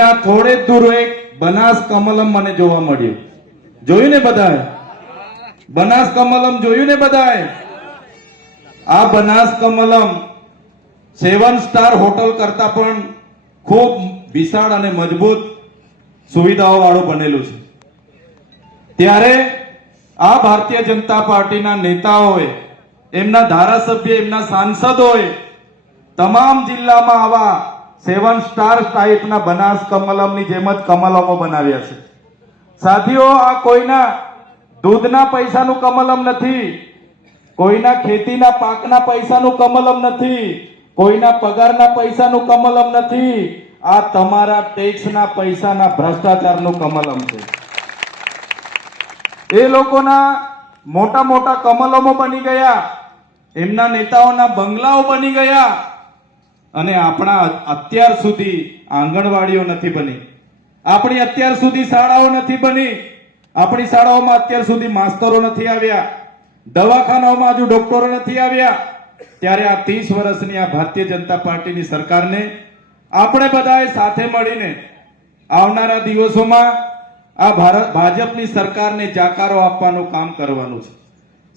આ થોડે દૂર એક બનાસ કમલમ મને જોવા મળ્યું. જોયું ને બધાએ? બનાસ કમલમ જોયું ને બધાએ? આ બનાસ કમલમ 7 સ્ટાર હોટલ કરતા પણ ખૂબ વિશાળ અને મજબૂત સુવિધાઓ વાળું બનેલું છે. ત્યારે આ ભારતીય જનતા પાર્ટીના નેતાઓએ, એમના ધારાસભ્ય, એમના સાંસદોએ તમામ જિલ્લામાં આવા 7 સ્ટાર ટાઈપના બનાસ કમલમની જેમ જ કમલમો બનાવ્યા છે. સાથીઓ, આ કોઈના દૂધના પૈસાનું કમલમ નથી, કોઈના ખેતીના પાકના પૈસાનું કમલમ નથી, કોઈના પગારના પૈસાનું કમલમ નથી. આ તમારા ટેક્સના પૈસાના ભ્રષ્ટાચારનું કમલમ છે. એ લોકોના મોટા મોટા કમલમો બની ગયા, એમના નેતાઓના બંગલાઓ બની ગયા, અને આપણા અત્યાર સુધી આંગણવાડીઓ નથી બની, આપણી અત્યાર સુધી શાળાઓ નથી બની, આપણી શાળાઓમાં અત્યાર સુધી માસ્તરો નથી આવ્યા, દવાખાનાઓમાં હજુ ડોક્ટરો નથી આવ્યા. ત્યારે આ 30 વર્ષની આ ભારતીય જનતા પાર્ટીની સરકારને આપણે બધાએ સાથે મળીને આવનારા દિવસોમાં આ ભાજપની સરકારને જાકારો આપવાનું કામ કરવાનું છે.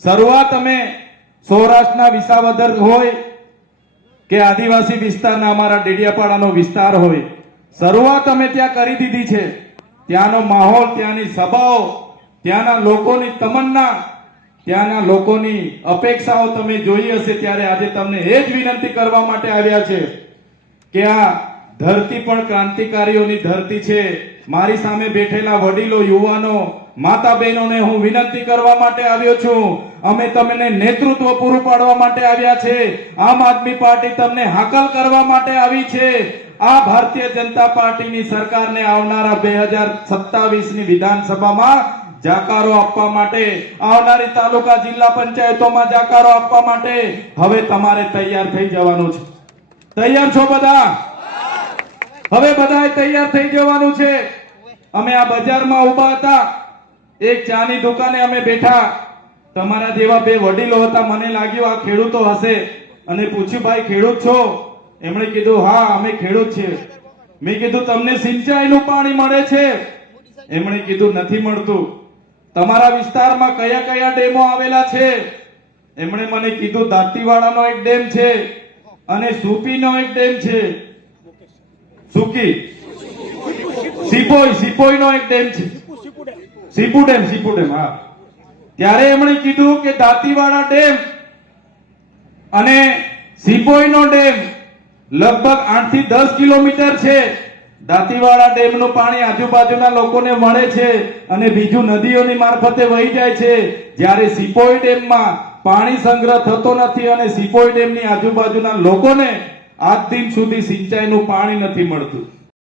શરૂઆત અમે સૌરાષ્ટ્રના વિસાવદર હોય કે આદિવાસી વિસ્તારના અમારા ડેડિયાપાડાનો વિસ્તાર હોય, શરૂઆત અમે ત્યાં કરી દીધી છે. ત્યાંનો માહોલ, ત્યાંની સભાઓ, ત્યાંના લોકોની તમન્ના, ત્યાંના લોકોની અપેક્ષાઓ તમે જોઈ હશે. ત્યારે આજે તમને એ જ વિનંતી કરવા માટે આવ્યા છે કે આ ધરતી પણ ક્રાંતિકારીઓની ધરતી છે. મારી સામે બેઠેલા વડીલો, યુવાનો, માતા બહેનોને હું વિનંતી કરવા માટે આવ્યો છું. અમે તમને નેતૃત્વ પૂરું પાડવા માટે આવ્યા છે. આમ આદમી પાર્ટી તમને હાકલ કરવા માટે આવી છે. આ ભારતીય જનતા પાર્ટીની સરકારને આવનારા 2027ની વિધાનસભામાં જાકારો આપવા માટે, આવનારી તાલુકા જિલ્લા પંચાયતોમાં જાકારો આપવા માટે હવે તમારે તૈયાર થઈ જવાનું છે. તૈયાર છો બધા? હવે બધાએ તૈયાર થઈ જવાનું છે. અમે આ બજારમાં ઉભા હતા, એક ચાની દુકાને અમે બેઠા, તમારા જેવા 2 વડીલો હતા. મને લાગ્યું આ ખેડૂતો હશે, અને પૂછ્યું, ભાઈ ખેડૂત છો? એમણે કીધું, હા અમે ખેડૂત છીએ. મેં કીધું, તમને સિંચાઈનું પાણી મળે છે? એમણે કીધું, નથી મળતું. તમારા વિસ્તારમાં કયા કયા ડેમો આવેલા છે? એમણે મને કીધું, દાંતીવાડાનો એક ડેમ છે અને સુપીનો એક ડેમ છે. સુકી સિપોઈનો એક ડેમ છે, સીપુ ડેમ. હા, ત્યારે એમણે કીધું કે દાંતીવાડા ડેમ અને સિપોઈનો ડેમ લગભગ 8 થી 10 કિલોમીટર છે. દાંતીવાડા ડેમનું પાણી આજુબાજુના લોકોને મળે છે અને બીજું નદીઓની મારફતે વહી જાય છે. જ્યારે સિપોઈ ડેમમાં પાણી સંગ્રહ થતો નથી અને સિપોઈ ડેમની આજુબાજુના લોકોને આજ દિન સુધી સિંચાઈનું પાણી નથી મળતું.